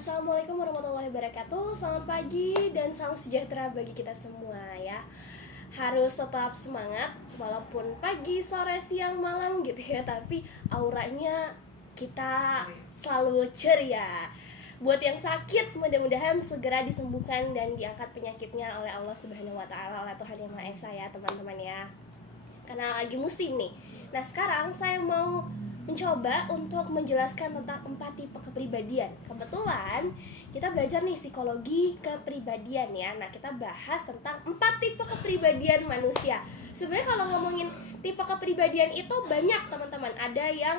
Assalamualaikum warahmatullahi wabarakatuh. Selamat pagi dan salam sejahtera bagi kita semua ya. Harus tetap semangat walaupun pagi, sore, siang, malam gitu ya. Tapi auranya kita selalu ceria. Buat yang sakit, mudah-mudahan segera disembuhkan dan diangkat penyakitnya oleh Allah Subhanahu wa taala, oleh Tuhan Yang Maha Esa ya, teman-teman ya. Karena lagi musim nih. Nah, sekarang saya mau mencoba untuk menjelaskan tentang 4 tipe kepribadian. Kebetulan kita belajar nih psikologi kepribadian ya. Nah, kita bahas tentang 4 tipe kepribadian manusia. Sebenarnya kalau ngomongin tipe kepribadian itu banyak teman-teman. Ada yang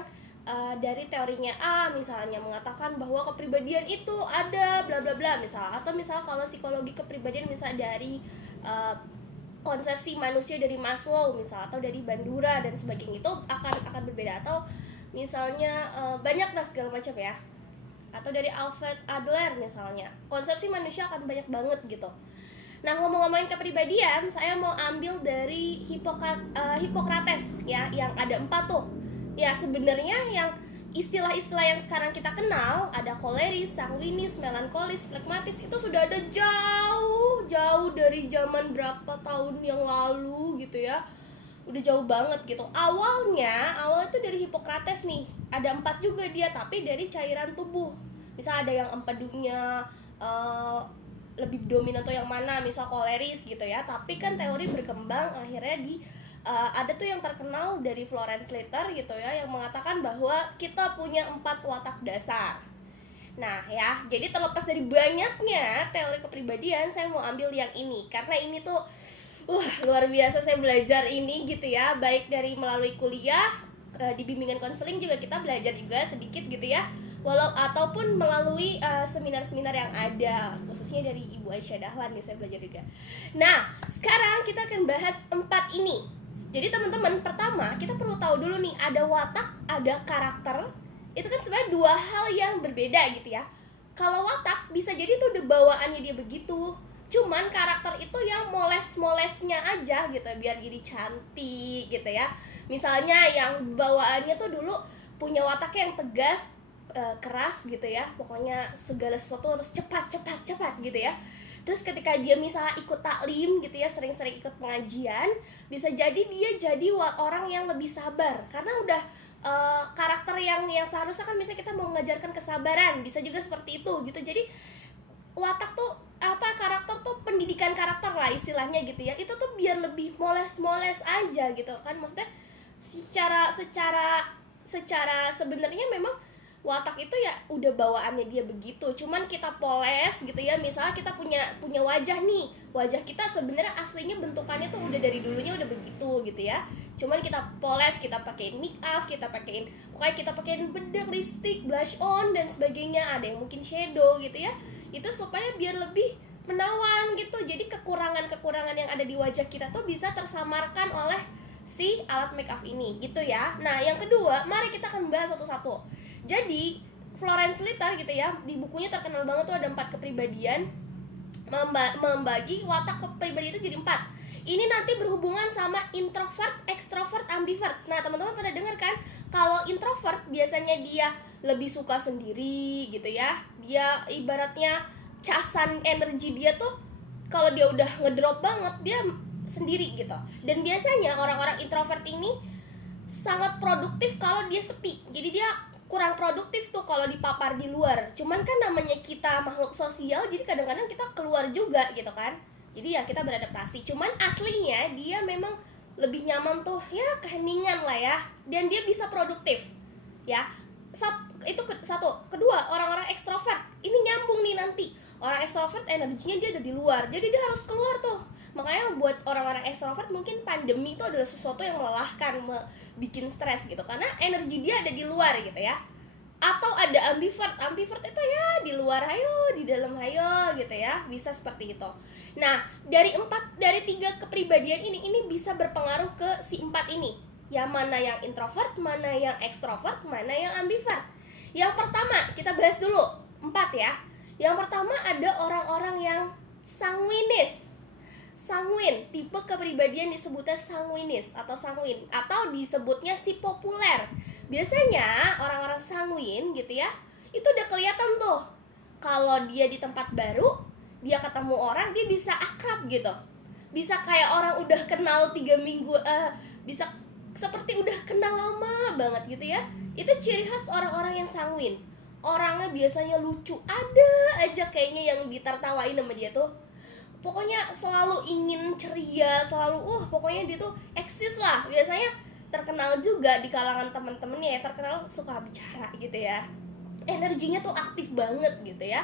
dari teorinya misalnya mengatakan bahwa kepribadian itu ada bla bla bla misal, atau misal kalau psikologi kepribadian misal dari konsepsi manusia dari Maslow misal, atau dari Bandura dan sebagainya, itu akan berbeda. Atau misalnya banyak lah segala macam ya, atau dari Alfred Adler misalnya, konsepsi manusia akan banyak banget gitu. Nah, ngomong-ngomongin kepribadian, saya mau ambil dari Hippocrates ya, yang ada 4 tuh. Ya, sebenarnya yang istilah-istilah yang sekarang kita kenal, ada koleris, sanguinis, melankolis, flegmatis, itu sudah ada jauh dari zaman berapa tahun yang lalu gitu ya. Udah jauh banget gitu. Awal itu dari Hippocrates nih. Ada 4 juga dia, tapi dari cairan tubuh. Misal ada yang empedunya lebih dominan tuh yang mana, misal koleris gitu ya. Tapi kan teori berkembang akhirnya ada tuh yang terkenal dari Florence Slater gitu ya, yang mengatakan bahwa kita punya 4 watak dasar. Nah ya, jadi terlepas dari banyaknya teori kepribadian, saya mau ambil yang ini karena ini tuh luar biasa. Saya belajar ini gitu ya, baik dari melalui kuliah, di bimbingan konseling juga kita belajar juga sedikit gitu ya, ataupun melalui seminar-seminar yang ada, khususnya dari Ibu Aisyah Dahlan nih saya belajar juga. Nah, sekarang kita akan bahas 4 ini. Jadi teman-teman, pertama kita perlu tahu dulu nih, ada watak, ada karakter. Itu kan sebenarnya 2 hal yang berbeda gitu ya. Kalau watak bisa jadi tuh udah bawaannya dia begitu, cuman karakter itu yang moles-molesnya aja gitu, biar jadi cantik gitu ya. Misalnya yang bawaannya tuh dulu punya wataknya yang tegas, keras gitu ya, pokoknya segala sesuatu harus cepat gitu ya. Terus ketika dia misalnya ikut taklim gitu ya, sering-sering ikut pengajian, bisa jadi dia jadi orang yang lebih sabar karena udah karakter yang seharusnya kan misalnya kita mau mengajarkan kesabaran, bisa juga seperti itu gitu. Jadi watak tuh karakter tuh pendidikan karakter lah istilahnya gitu ya. Itu tuh biar lebih moles-moles aja gitu kan. Maksudnya secara sebenarnya memang watak itu ya udah bawaannya dia begitu, cuman kita poles gitu ya. Misalnya kita punya wajah nih, wajah kita sebenarnya aslinya bentukannya tuh udah dari dulunya udah begitu gitu ya, cuman kita poles, kita pakein make up, pokoknya kita pakein bedak, lipstick, blush on dan sebagainya, ada yang mungkin shadow gitu ya. Itu supaya biar lebih menawan gitu. Jadi kekurangan yang ada di wajah kita tuh bisa tersamarkan oleh si alat make up ini gitu ya. Nah, yang kedua, mari kita akan bahas satu-satu. Jadi Florence Slater gitu ya, di bukunya terkenal banget tuh ada 4 kepribadian, membagi watak kepribadian itu jadi 4. Ini nanti berhubungan sama introvert, extrovert, ambivert. Nah, teman-teman pada dengar kan, kalau introvert biasanya dia lebih suka sendiri gitu ya. Dia ibaratnya casan energi dia tuh kalau dia udah ngedrop banget, dia sendiri gitu. Dan biasanya orang-orang introvert ini sangat produktif kalau dia sepi. Jadi dia kurang produktif tuh kalau dipapar di luar. Cuman kan namanya kita makhluk sosial, jadi kadang-kadang kita keluar juga gitu kan. Jadi ya kita beradaptasi. Cuman aslinya dia memang lebih nyaman tuh ya keheningan lah ya. Dan dia bisa produktif ya. Itu satu. Kedua, orang-orang ekstrovert ini nyambung nih nanti. Orang ekstrovert energinya dia ada di luar, jadi dia harus keluar tuh. Makanya buat orang-orang ekstrovert mungkin pandemi itu adalah sesuatu yang melelahkan, bikin stres gitu, karena energi dia ada di luar gitu ya. Atau ada ambivert itu ya di luar hayo, di dalam hayo gitu ya, bisa seperti itu. Nah, dari 3 kepribadian ini bisa berpengaruh ke si 4 ini. Ya, mana yang introvert, mana yang ekstrovert, mana yang ambivert. Yang pertama kita bahas dulu 4 ya. Yang pertama ada orang-orang yang sanguinis. Sanguin, tipe kepribadian disebutnya sanguinis atau sanguin, atau disebutnya si populer. Biasanya orang-orang sanguin gitu ya, itu udah kelihatan tuh kalau dia di tempat baru, dia ketemu orang, dia bisa akrab gitu, bisa kayak orang udah kenal 3 minggu, bisa seperti udah kenal lama banget gitu ya. Itu ciri khas orang-orang yang sanguin. Orangnya biasanya lucu, ada aja kayaknya yang ditertawain sama dia tuh. Pokoknya selalu ingin ceria, selalu pokoknya dia tuh eksis lah. Biasanya terkenal juga di kalangan teman-temannya ya, terkenal suka bicara gitu ya. Energinya tuh aktif banget gitu ya.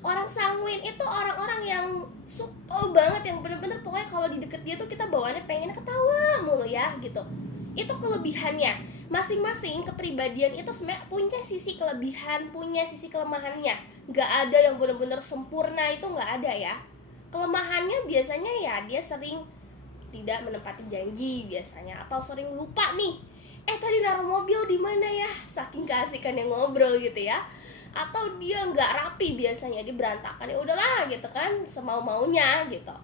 Orang sanguin itu orang-orang yang supel banget, yang bener-bener pokoknya kalau di deket dia tuh kita bawaannya pengen ketawa mulu ya gitu. Itu kelebihannya. Masing-masing kepribadian itu sebenarnya punya sisi kelebihan, punya sisi kelemahannya. Gak ada yang bener-bener sempurna, itu gak ada ya. Kelemahannya biasanya ya dia sering tidak menepati janji biasanya, atau sering lupa nih. Tadi naruh mobil di mana ya? Saking keasikan yang ngobrol gitu ya. Atau dia nggak rapi biasanya, dia berantakan, ya udahlah gitu kan, semau-maunya gitu.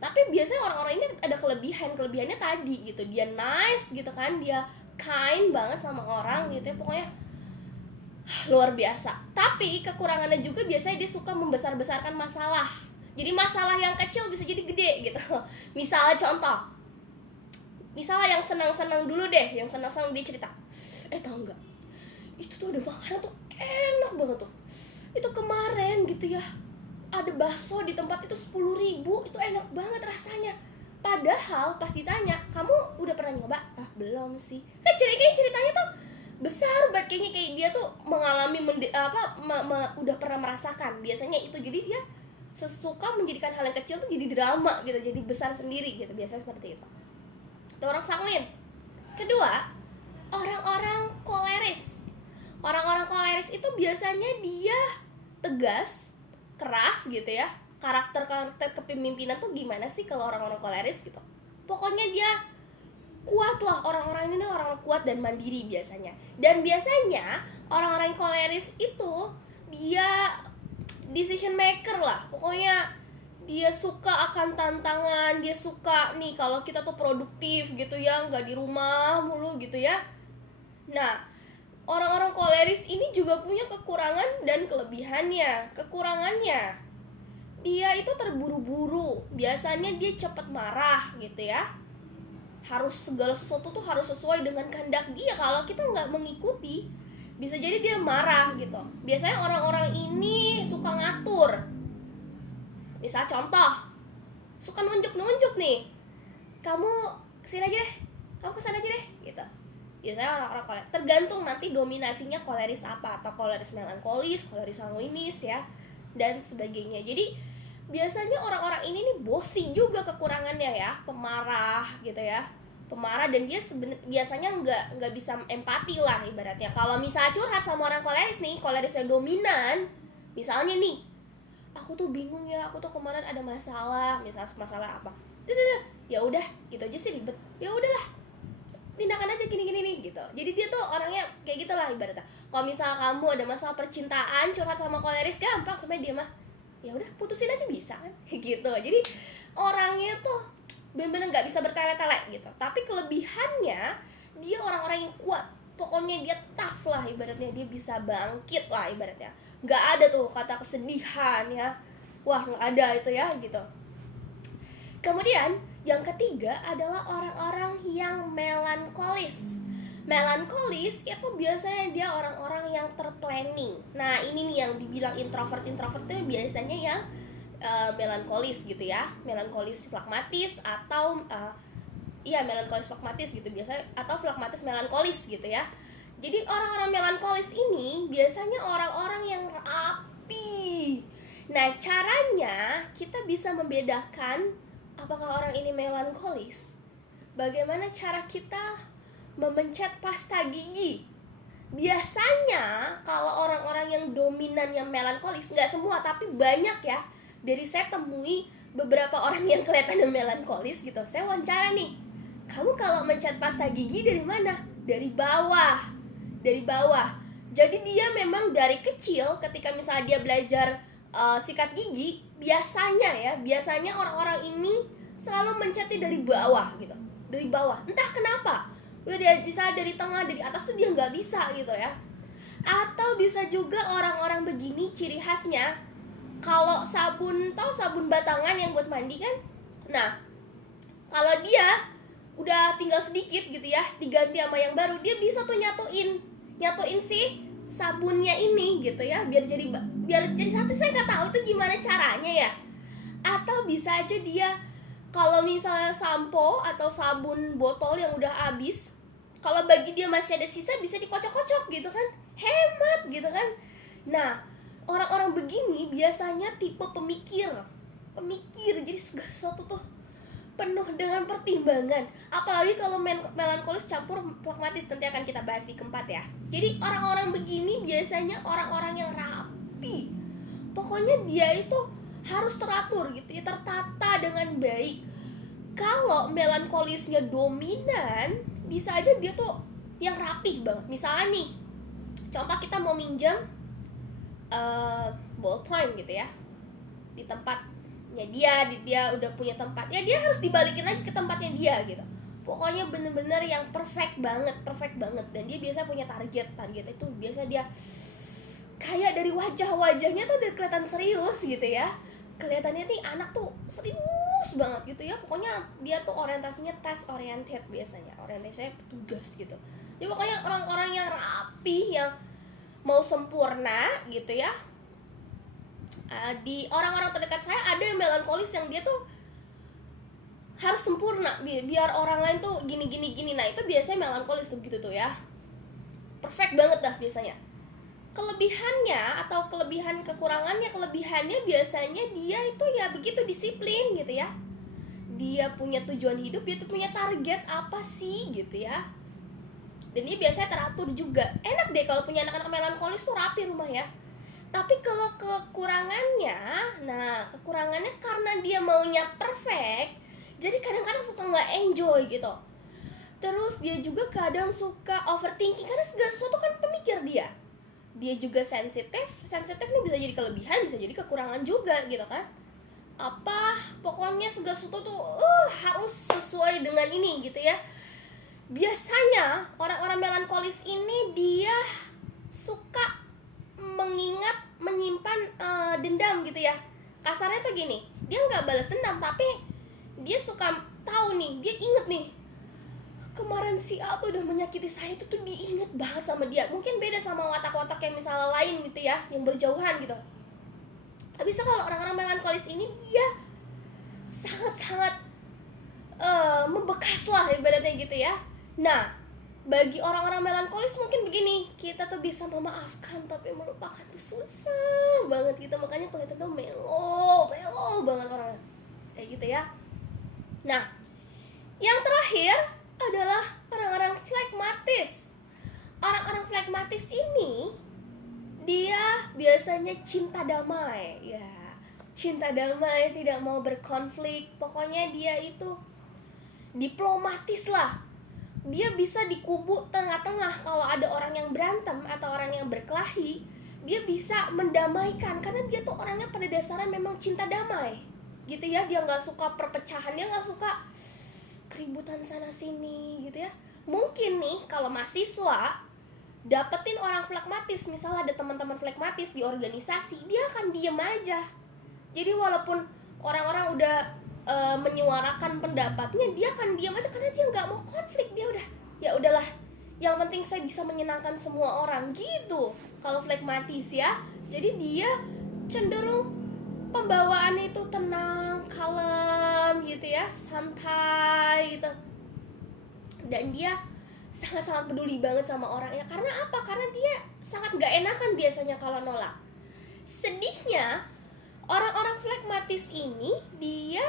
Tapi biasanya orang-orang ini ada kelebihannya tadi gitu, dia nice gitu kan, dia kind banget sama orang gitu ya, pokoknya luar biasa. Tapi kekurangannya juga biasanya dia suka membesar-besarkan masalah. Jadi masalah yang kecil bisa jadi gede gitu. Misalnya contoh, misalnya yang senang-senang dulu deh, yang senang-senang dia cerita, tahu nggak, itu tuh ada makanan tuh enak banget tuh, itu kemarin gitu ya, ada bakso di tempat itu 10.000, itu enak banget rasanya. Padahal pas ditanya, kamu udah pernah nyoba? Belum sih. Kan ceritanya tuh besar banget, kayaknya kayak dia tuh mengalami udah pernah merasakan. Biasanya itu, jadi dia sesuka menjadikan hal yang kecil tuh jadi drama gitu, jadi besar sendiri gitu, biasanya seperti itu. Itu orang sanguin. Kedua, orang-orang koleris. Orang-orang koleris itu biasanya dia tegas, keras gitu ya. Karakter kepemimpinan tuh gimana sih kalau orang-orang koleris gitu. Pokoknya dia kuat lah, orang-orang ini orang kuat dan mandiri biasanya. Dan biasanya orang-orang koleris itu dia decision maker lah. Pokoknya dia suka akan tantangan, dia suka nih kalau kita tuh produktif gitu ya, nggak di rumah mulu gitu ya. Nah, orang-orang koleris ini juga punya kekurangan dan kelebihannya. Kekurangannya, dia itu terburu-buru, biasanya dia cepat marah gitu ya. Harus segala sesuatu tuh harus sesuai dengan kehendak dia. Kalau kita nggak mengikuti, bisa jadi dia marah gitu. Biasanya orang-orang ini suka ngatur. Misal contoh, suka nunjuk-nunjuk nih, kamu kesini aja deh, kamu kesana aja deh gitu. Biasanya orang-orang koleris, tergantung nanti dominasinya koleris apa, atau koleris melankolis, koleris sanguinis ya, dan sebagainya. Jadi biasanya orang-orang ini nih bosi juga kekurangannya ya, pemarah gitu ya, pemarah, dan dia biasanya nggak bisa empati lah ibaratnya. Kalau misalnya curhat sama orang koleris nih, koleris yang dominan, misalnya nih, aku tuh bingung ya, aku tuh kemarin ada masalah, misalnya masalah apa, ya udah gitu aja sih, ribet, ya udahlah, tindakan aja gini nih gitu. Jadi dia tuh orangnya kayak gitulah ibaratnya. Kalau misalnya kamu ada masalah percintaan, curhat sama koleris gampang, sebenarnya dia mah ya udah putusin aja bisa kan gitu. Jadi orangnya tuh bener-bener nggak bisa bertele-tele gitu. Tapi kelebihannya, dia orang-orang yang kuat. Pokoknya dia tough lah ibaratnya, dia bisa bangkit lah ibaratnya. Nggak ada tuh kata kesedihan ya, wah nggak ada itu ya gitu. Kemudian yang ketiga adalah orang-orang yang melankolis. Melankolis itu biasanya dia orang-orang yang terplanning. Nah ini nih yang dibilang introvert itu biasanya yang melankolis gitu ya, melankolis flagmatis atau melankolis flagmatis gitu biasanya, atau flagmatis melankolis gitu ya. Jadi orang-orang melankolis ini biasanya orang-orang yang rapi. Nah caranya kita bisa membedakan apakah orang ini melankolis. Bagaimana cara kita memencet pasta gigi? Biasanya kalau orang-orang yang dominan yang melankolis, nggak semua tapi banyak ya, dari saya temui beberapa orang yang kelihatannya melankolis gitu, saya wawancara nih, kamu kalau mencet pasta gigi dari mana? Dari bawah. Jadi dia memang dari kecil ketika misalnya dia belajar sikat gigi, biasanya orang-orang ini selalu mencetnya dari bawah gitu, dari bawah, entah kenapa. Udah dia bisa dari tengah, dari atas tuh dia nggak bisa gitu ya. Atau bisa juga orang-orang begini ciri khasnya, kalau sabun, tahu sabun batangan yang buat mandi kan? Nah, kalau dia udah tinggal sedikit gitu ya, diganti sama yang baru, dia bisa tuh nyatuin si sabunnya ini gitu ya, biar jadi satu. Saya nggak tahu tuh gimana caranya ya. Atau bisa aja dia, kalau misalnya sampo atau sabun botol yang udah habis, kalau bagi dia masih ada sisa, bisa dikocok-kocok gitu kan, hemat gitu kan. Nah, orang-orang begini biasanya tipe pemikir, jadi segala sesuatu tuh penuh dengan pertimbangan. Apalagi kalau melankolis campur pragmatis, nanti akan kita bahas di keempat ya. Jadi orang-orang begini biasanya orang-orang yang rapi. Pokoknya dia itu harus teratur gitu ya, tertata dengan baik. Kalau melankolisnya dominan, bisa aja dia tuh yang rapih banget. Misalnya nih, contoh kita mau minjam ballpoint gitu ya, di tempatnya dia udah punya tempat ya, dia harus dibalikin lagi ke tempatnya dia gitu. Pokoknya bener-bener yang perfect banget. Dan dia biasa punya target itu biasa dia kayak dari wajahnya tuh udah kelihatan serius gitu ya, kelihatannya nih anak tuh serius banget gitu ya. Pokoknya dia tuh orientasinya test oriented, biasanya orientasinya petugas gitu. Jadi pokoknya orang-orang yang rapi, yang mau sempurna gitu ya. Di orang-orang terdekat saya ada yang melankolis yang dia tuh harus sempurna biar orang lain tuh gini. Nah itu biasanya melankolis tuh gitu tuh ya, perfect banget dah biasanya. Kelebihannya atau kelebihannya biasanya dia itu ya begitu disiplin gitu ya. Dia punya tujuan hidup, dia tuh punya target apa sih gitu ya. Dan dia biasanya teratur juga. Enak deh kalau punya anak-anak melankolis tuh rapi rumah ya. Tapi kalau kekurangannya karena dia maunya perfect, jadi kadang-kadang suka nggak enjoy gitu. Terus dia juga kadang suka overthinking, karena segala sesuatu kan pemikir dia. Dia juga sensitif nih, bisa jadi kelebihan, bisa jadi kekurangan juga gitu kan. Pokoknya segala sesuatu tuh harus sesuai dengan ini gitu ya. Biasanya orang-orang melankolis ini dia suka menyimpan dendam gitu ya. Kasarnya tuh gini, dia nggak balas dendam, tapi dia suka tahu nih, dia inget nih, kemarin si A tuh udah menyakiti saya, itu tuh diinget banget sama dia. Mungkin beda sama watak-watak yang misalnya lain gitu ya, yang berjauhan gitu. Tapi kalau orang-orang melankolis ini, dia sangat-sangat membekas lah ibaratnya gitu ya. Nah, bagi orang-orang melankolis mungkin begini, kita tuh bisa memaafkan tapi melupakan tuh susah banget gitu. Makanya kelihatan tuh melo banget orangnya kayak gitu ya. Nah, yang terakhir adalah orang-orang flekmatis. Orang-orang flekmatis ini dia biasanya cinta damai ya. Cinta damai, tidak mau berkonflik. Pokoknya dia itu diplomatis lah. Dia bisa di kubu tengah-tengah. Kalau ada orang yang berantem atau orang yang berkelahi, dia bisa mendamaikan, karena dia tuh orangnya pada dasarnya memang cinta damai gitu ya. Dia nggak suka perpecahan, dia nggak suka keributan sana sini gitu ya. Mungkin nih kalau mahasiswa dapetin orang flekmatis, misalnya ada teman-teman flekmatis di organisasi, dia akan diem aja. Jadi walaupun orang-orang udah menyuarakan pendapatnya, dia akan diam aja karena dia nggak mau konflik. Dia udah, ya udahlah, yang penting saya bisa menyenangkan semua orang gitu. Kalau flekmatis ya, jadi dia cenderung pembawaannya itu tenang, kalem gitu ya, santai gitu. Dan dia sangat-sangat peduli banget sama orangnya. Karena apa? Karena dia sangat nggak enakan biasanya kalau nolak. Sedihnya, orang-orang flekmatis ini dia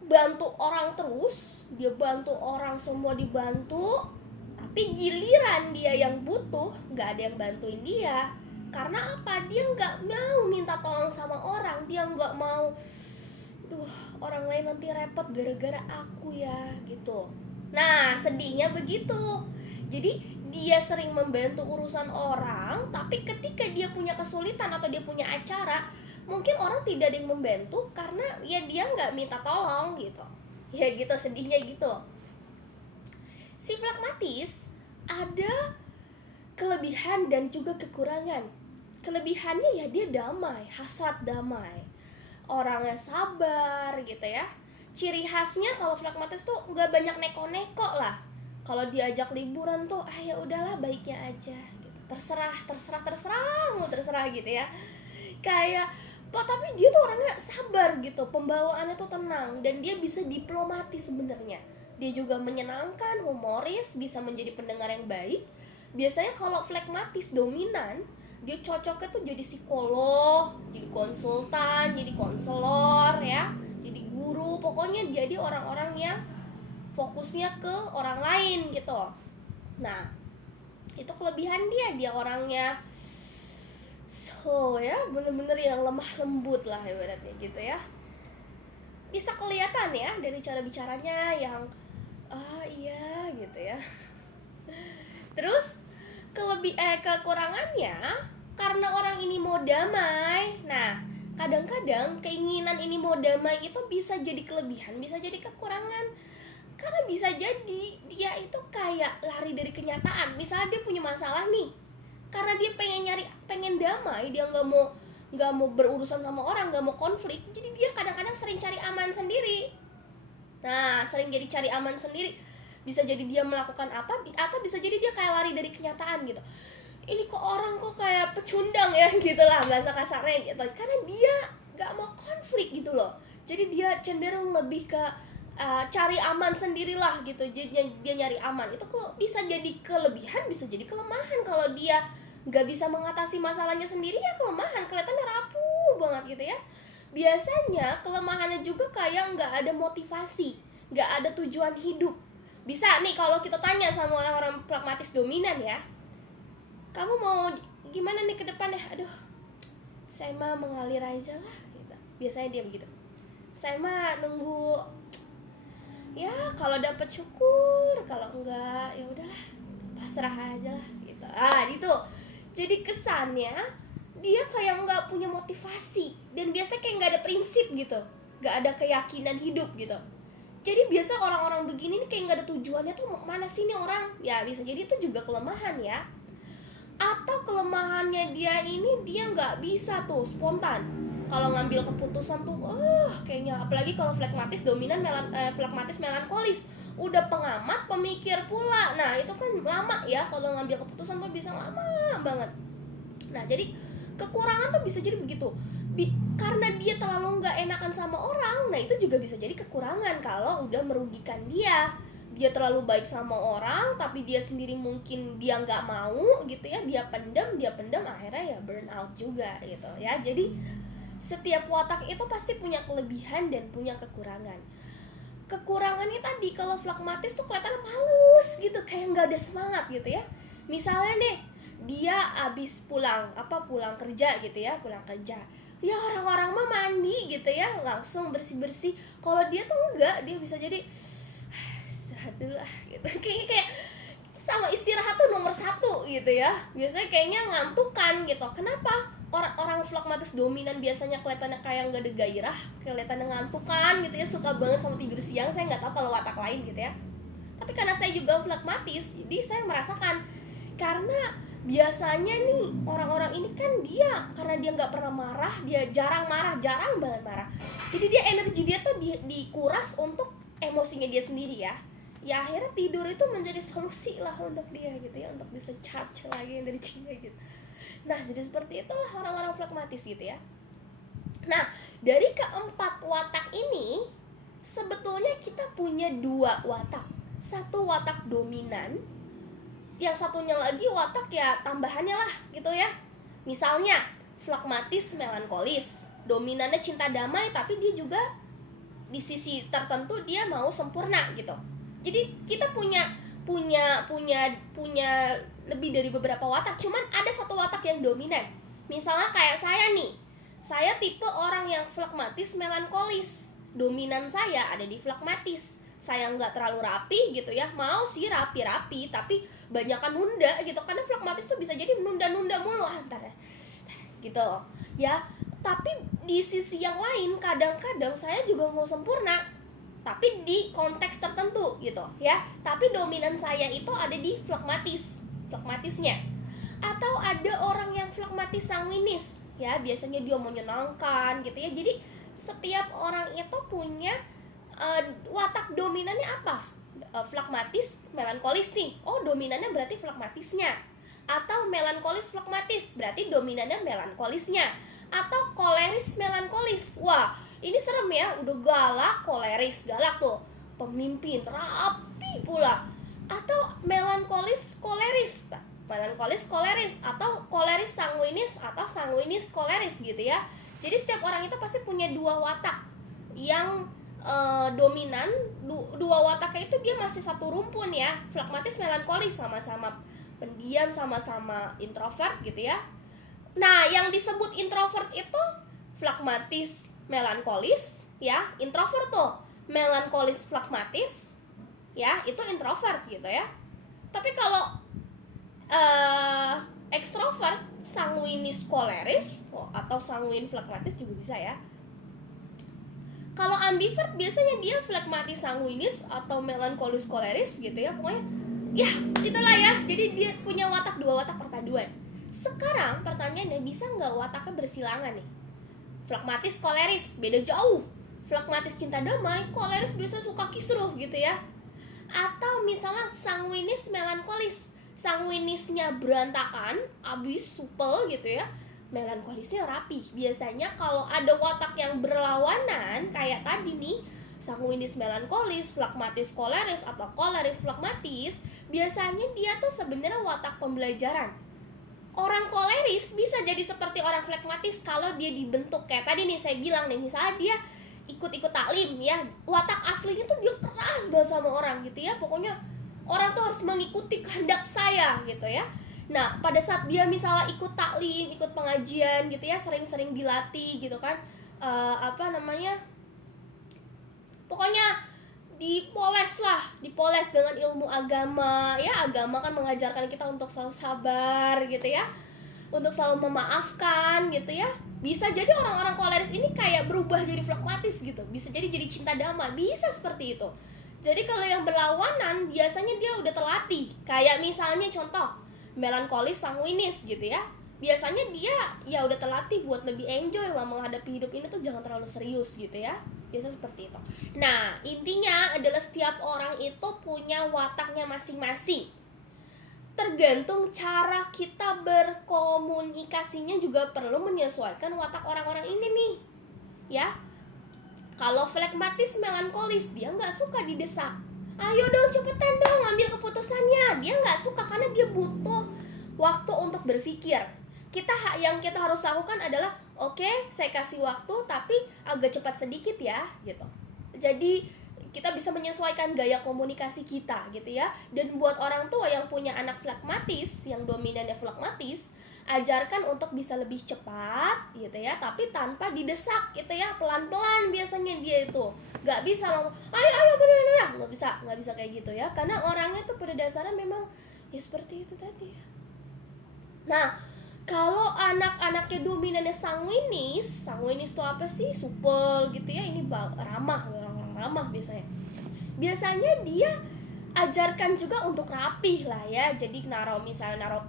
bantu orang terus, dia bantu orang, semua dibantu, tapi giliran dia yang butuh, nggak ada yang bantuin dia. Karena apa? Dia nggak mau minta tolong sama orang, dia nggak mau, orang lain nanti repot gara-gara aku ya gitu. Nah, sedihnya begitu. Jadi dia sering membantu urusan orang, tapi ketika dia punya kesulitan atau dia punya acara, mungkin orang tidak ada yang membantu karena ya dia nggak minta tolong gitu. Ya gitu, sedihnya gitu. Si flekmatis ada kelebihan dan juga kekurangan. Kelebihannya ya dia damai, hasrat damai, orangnya sabar gitu ya. Ciri khasnya kalau flagmatis tuh nggak banyak neko-neko lah. Kalau diajak liburan tuh ya udahlah baiknya aja gitu. Terserah gitu ya. Kayak tapi dia tuh orangnya sabar gitu, pembawaannya tuh tenang dan dia bisa diplomatis sebenarnya. Dia juga menyenangkan, humoris, bisa menjadi pendengar yang baik. Biasanya kalau flagmatis dominan, dia cocoknya tuh jadi psikolog, jadi konsultan, jadi konselor ya, jadi guru, pokoknya jadi orang-orang yang fokusnya ke orang lain gitu. Nah, itu kelebihan dia orangnya ya bener-bener yang lemah lembut lah ibaratnya gitu ya. Bisa kelihatan ya dari cara bicaranya yang iya gitu ya. Terus kekurangannya karena orang ini mau damai. Nah, kadang-kadang keinginan ini mau damai itu bisa jadi kelebihan, bisa jadi kekurangan. Karena bisa jadi dia itu kayak lari dari kenyataan. Misalnya dia punya masalah nih, karena dia pengen damai, dia nggak mau berurusan sama orang, nggak mau konflik, jadi dia kadang-kadang sering cari aman sendiri. Nah, sering jadi cari aman sendiri, bisa jadi dia melakukan apa, atau bisa jadi dia kayak lari dari kenyataan gitu. Ini kok orang kok kayak pecundang ya gitu lah bahasa kasarnya gitu, karena dia nggak mau konflik gitu loh. Jadi dia cenderung lebih ke cari aman sendirilah gitu. Dia nyari aman. Itu kalau bisa jadi kelebihan, bisa jadi kelemahan. Kalau dia nggak bisa mengatasi masalahnya sendiri ya kelemahan, kelihatannya rapuh banget gitu ya. Biasanya kelemahannya juga kayak nggak ada motivasi, nggak ada tujuan hidup. Bisa nih kalau kita tanya sama orang-orang pragmatis dominan ya, kamu mau gimana nih ke depan ya? Aduh, saya mah mengalir aja lah gitu. Biasanya dia begitu. Saya mah nunggu, ya kalau dapat syukur, kalau enggak ya udahlah pasrah aja lah gitu. Itu jadi kesannya dia kayak nggak punya motivasi dan biasanya kayak nggak ada prinsip gitu, nggak ada keyakinan hidup gitu. Jadi biasa orang-orang begini nih kayak nggak ada tujuannya tuh mau kemana sih nih orang. Ya bisa jadi itu juga kelemahan ya. Atau kelemahannya dia ini dia nggak bisa tuh spontan. Kalau ngambil keputusan tuh kayaknya, apalagi kalau flagmatis dominan flagmatis melankolis, udah pengamat pemikir pula. Nah itu kan lama ya, kalau ngambil keputusan tuh bisa lama banget. Nah jadi kekurangan tuh bisa jadi begitu, karena dia terlalu nggak enakan sama orang. Nah itu juga bisa jadi kekurangan kalau udah merugikan dia. Dia terlalu baik sama orang tapi dia sendiri mungkin dia nggak mau gitu ya, dia pendam akhirnya ya burn out juga gitu ya. Jadi setiap watak itu pasti punya kelebihan dan punya kekurangan. Kekurangannya tadi kalau flagmatis tuh kelihatan males gitu, kayak nggak ada semangat gitu ya. Misalnya nih dia abis pulang kerja gitu ya, ya orang-orang mah mandi gitu ya, langsung bersih-bersih. Kalau dia tuh enggak, dia bisa jadi istirahat dulu gitu. Kayak sama istirahat tuh nomor 1 gitu ya. Biasanya kayaknya ngantukan gitu. Kenapa? Orang flagmatis dominan biasanya kelihatannya kayak nggak ada gairah, kelihatannya ngantukan gitu ya, suka banget sama tidur siang. Saya nggak tahu kalau watak lain gitu ya. Tapi karena saya juga flagmatis, jadi saya merasakan. Karena biasanya nih orang-orang ini kan dia, karena dia nggak pernah marah, dia jarang banget marah. Jadi dia energi dia tuh dikuras untuk emosinya dia sendiri ya. Ya akhirnya tidur itu menjadi solusi lah untuk dia gitu ya, untuk bisa charge lagi energinya gitu. Nah jadi seperti itulah orang-orang flagmatis gitu ya. Nah dari keempat watak ini sebetulnya kita punya 2 watak. Satu watak dominan, yang satunya lagi watak ya tambahannya lah gitu ya. Misalnya flagmatis melankolis, dominannya cinta damai, tapi dia juga di sisi tertentu dia mau sempurna gitu. Jadi kita punya lebih dari beberapa watak, cuman ada satu watak yang dominan. Misalnya kayak saya nih, saya tipe orang yang flagmatis melankolis, dominan saya ada di flagmatis. Saya nggak terlalu rapi gitu ya, mau sih rapi-rapi tapi banyakan nunda gitu, karena flagmatis tuh bisa jadi nunda-nunda mulu ntar gitu ya. Tapi di sisi yang lain kadang-kadang saya juga mau sempurna. tapi di konteks tertentu gitu ya. Tapi dominan saya itu ada di flekmatisnya. Atau ada orang yang flekmatis sanguinis ya, biasanya dia menyenangkan gitu ya. Jadi setiap orang itu punya watak dominannya apa? Flekmatis, melankolis nih. Oh, dominannya berarti flekmatisnya. Atau melankolis flekmatis, berarti dominannya melankolisnya. Atau koleris melankolis. Wah, ini serem ya, udah galak, koleris, galak tuh. Pemimpin, rapi pula. Atau melankolis koleris, melankolis koleris, atau koleris sanguinis, atau sanguinis koleris gitu ya. Jadi setiap orang itu pasti punya dua watak yang dominan. Dua wataknya itu dia masih satu rumpun ya. Flekmatis, melankolis, sama-sama pendiam, sama-sama introvert gitu ya. Nah, yang disebut introvert itu flekmatis, melankolis ya. Introvert tuh melankolis, flekmatis ya, itu introvert gitu ya. Tapi kalau ekstrovert, sanguinis koleris atau sanguin flekmatis juga bisa ya. Kalau ambivert biasanya dia flekmatis sanguinis atau melankolis koleris gitu ya. Pokoknya ya itulah ya. Jadi dia punya dua watak perpaduan. Sekarang pertanyaannya, bisa nggak wataknya bersilangan nih? Flekmatis koleris beda jauh. Flekmatis cinta damai, koleris biasa suka kisruh gitu ya. Atau misalnya sanguinis melankolis, sanguinisnya berantakan, abis, supel gitu ya. Melankolisnya rapi. Biasanya kalau ada watak yang berlawanan kayak tadi nih, sanguinis melankolis, flekmatis koleris, atau koleris flekmatis, biasanya dia tuh sebenarnya watak pembelajaran. Orang koleris bisa jadi seperti orang flekmatis kalau dia dibentuk kayak tadi nih saya bilang nih, misalnya dia ikut-ikut taklim ya, watak aslinya tuh dia keras banget sama orang gitu ya. Pokoknya orang tuh harus mengikuti kehendak saya gitu ya. Nah, pada saat dia misalnya ikut taklim, ikut pengajian gitu ya, sering-sering dilatih gitu kan, pokoknya dipoles dengan ilmu agama ya. Agama kan mengajarkan kita untuk selalu sabar gitu ya, untuk selalu memaafkan gitu ya. Bisa jadi orang-orang koleris ini kayak berubah jadi flekmatis gitu, bisa jadi cinta damai, bisa seperti itu. Jadi kalau yang berlawanan biasanya dia udah terlatih. Kayak misalnya contoh melankolis sanguinis gitu ya, biasanya dia ya udah terlatih buat lebih enjoy lah menghadapi hidup ini tuh, jangan terlalu serius gitu ya. Biasa seperti itu. Nah, intinya adalah setiap orang itu punya wataknya masing-masing. Tergantung cara kita berkomunikasinya juga perlu menyesuaikan watak orang-orang ini nih ya. Kalau flekmatis melankolis, dia nggak suka didesak. Ayo dong, cepetan dong ambil keputusannya. Dia nggak suka karena dia butuh waktu untuk berpikir. Yang kita harus lakukan adalah, oke, saya kasih waktu tapi agak cepat sedikit ya gitu. Jadi kita bisa menyesuaikan gaya komunikasi kita gitu ya. Dan buat orang tua yang punya anak flekmatis, yang dominannya flekmatis, ajarkan untuk bisa lebih cepat gitu ya, tapi tanpa didesak gitu ya, pelan-pelan. Biasanya dia itu nggak bisa ngomong ayo bener, nggak bisa kayak gitu ya, karena orangnya tuh pada dasarnya memang ya seperti itu tadi ya. Nah, kalau anak-anaknya dominannya sanguinis tuh apa sih, supel gitu ya, ini ramah, orang ramah biasanya dia ajarkan juga untuk rapih lah ya. Jadi naruh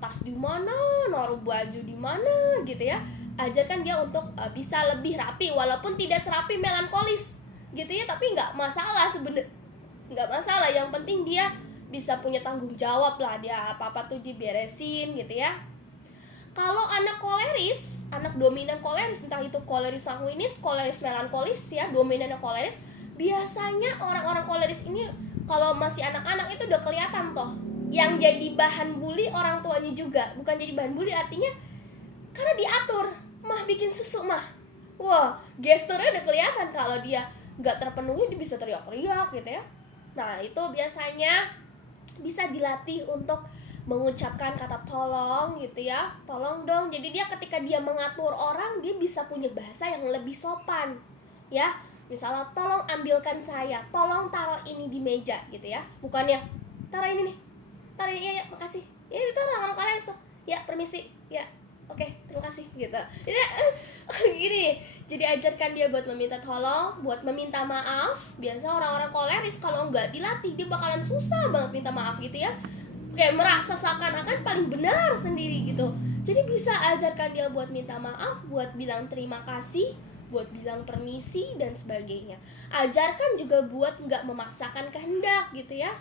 tas di mana, naruh baju di mana gitu ya. Ajarkan dia untuk bisa lebih rapi, walaupun tidak serapi melankolis gitu ya, tapi nggak masalah sebenarnya, nggak masalah. Yang penting dia bisa punya tanggung jawab lah, dia apa tuh diberesin gitu ya. Kalau anak koleris, anak dominan koleris, entah itu koleris sanguinis, koleris melankolis ya, dominannya koleris, biasanya orang-orang koleris ini kalau masih anak-anak itu udah kelihatan toh. Yang jadi bahan bully orang tuanya juga. Bukan jadi bahan bully, artinya karena diatur. Mah bikin susu mah. Wah, gesturnya udah kelihatan. Kalau dia gak terpenuhi, dia bisa teriak-teriak gitu ya. Nah, itu biasanya bisa dilatih untuk mengucapkan kata tolong gitu ya. Tolong dong. Jadi dia ketika dia mengatur orang, dia bisa punya bahasa yang lebih sopan ya. Misalnya, tolong ambilkan saya, tolong taruh ini di meja gitu ya. Bukannya, taruh ini nih, taruh ini, ya makasih. Ya itu orang-orang koleris tuh. Ya permisi, ya oke, terima kasih gitu. Jadi gini, Jadi ajarkan dia buat meminta tolong, buat meminta maaf. Biasa orang-orang koleris kalau nggak dilatih dia bakalan susah banget minta maaf gitu ya. Kayak merasa seakan-akan paling benar sendiri gitu. Jadi bisa ajarkan dia buat minta maaf, buat bilang terima kasih, buat bilang permisi dan sebagainya. Ajarkan juga buat nggak memaksakan kehendak gitu ya.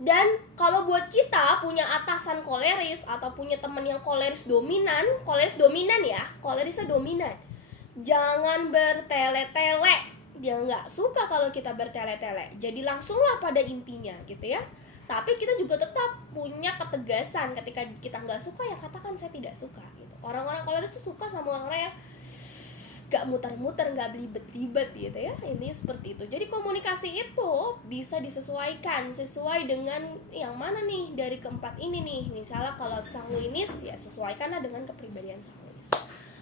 Dan kalau buat kita punya atasan koleris atau punya teman yang koleris dominan ya, kolerisnya dominan. Jangan bertele-tele. Dia nggak suka kalau kita bertele-tele. Jadi langsunglah pada intinya gitu ya. Tapi kita juga tetap punya ketegasan. Ketika kita nggak suka ya katakan saya tidak suka gitu. Orang-orang koleris tuh suka sama orang-orang yang gak muter-muter, gak belibet-libet gitu ya. Ini seperti itu. Jadi komunikasi itu bisa disesuaikan sesuai dengan yang mana nih dari keempat ini nih. Misalnya kalau sanguinis ya sesuaikanlah dengan kepribadian sanguinis.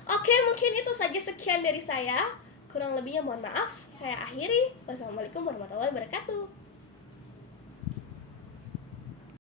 Oke, mungkin itu saja, sekian dari saya. Kurang lebihnya mohon maaf. Saya akhiri. Wassalamualaikum warahmatullahi wabarakatuh.